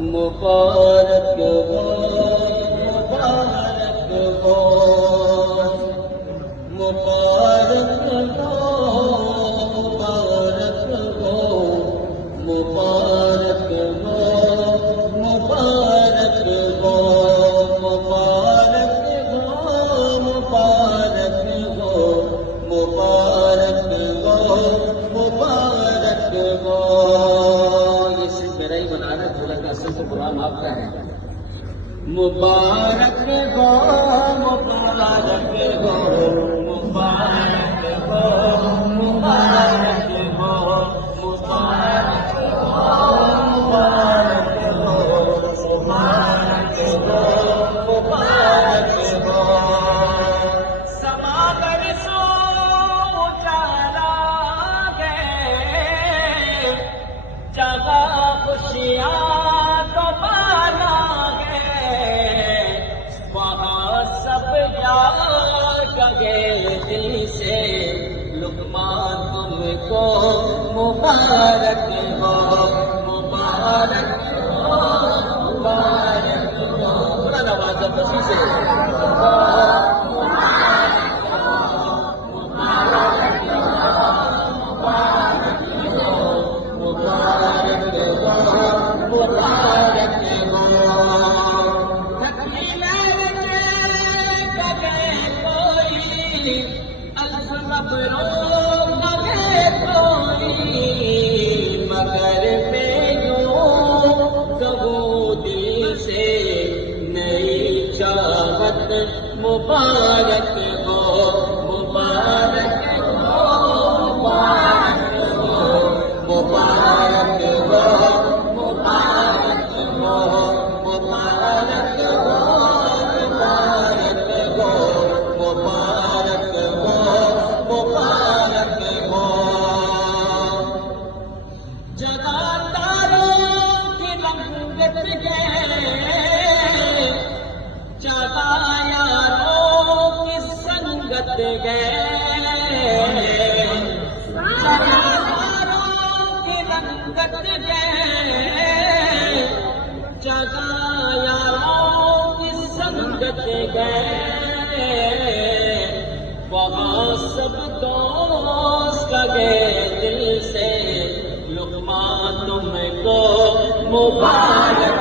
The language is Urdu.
مبارک ہو مبارک ہو مبارک ہو مبارک ہو مبارک ہو مبارک ہو مبارک ہو مبارک ہو مبارک ہو مبارک ہو. یہ صرف میرا ہی بنا رہا ہے، تھوڑا کا اصل تو قرآن آپ کا ہے. مبارک ہو مبارک ہو مبارک ہو مبارک ہو مبارک ہو مبارک ہو مبارک ہو مبارک ہو. سماگر سو اجالا گئے جگہ خوشیاں تو پانا گئے وہاں سب یاد گئے دل سے لقمان تم کو مبارک ہو مبارک ہو مبارک ہو. بڑا نواز بسی سے مگر میں یوں کہوں دل سے نئی چاہت مبارک ہو مبارک ہو مبارک ہو مبارک ہو مبارک ہو مبارک ہو مبارک ہو مبارک ہو مبارک ہو. جگہ تاروں کی رنگت گئے جگہ یاروں کی سنگت گئے جگہ تاروں کی رنگت گئے جگہ یاروں کی سنگت گئے وہاں سب دوست گئے دل سے لقمان تم کو مبارک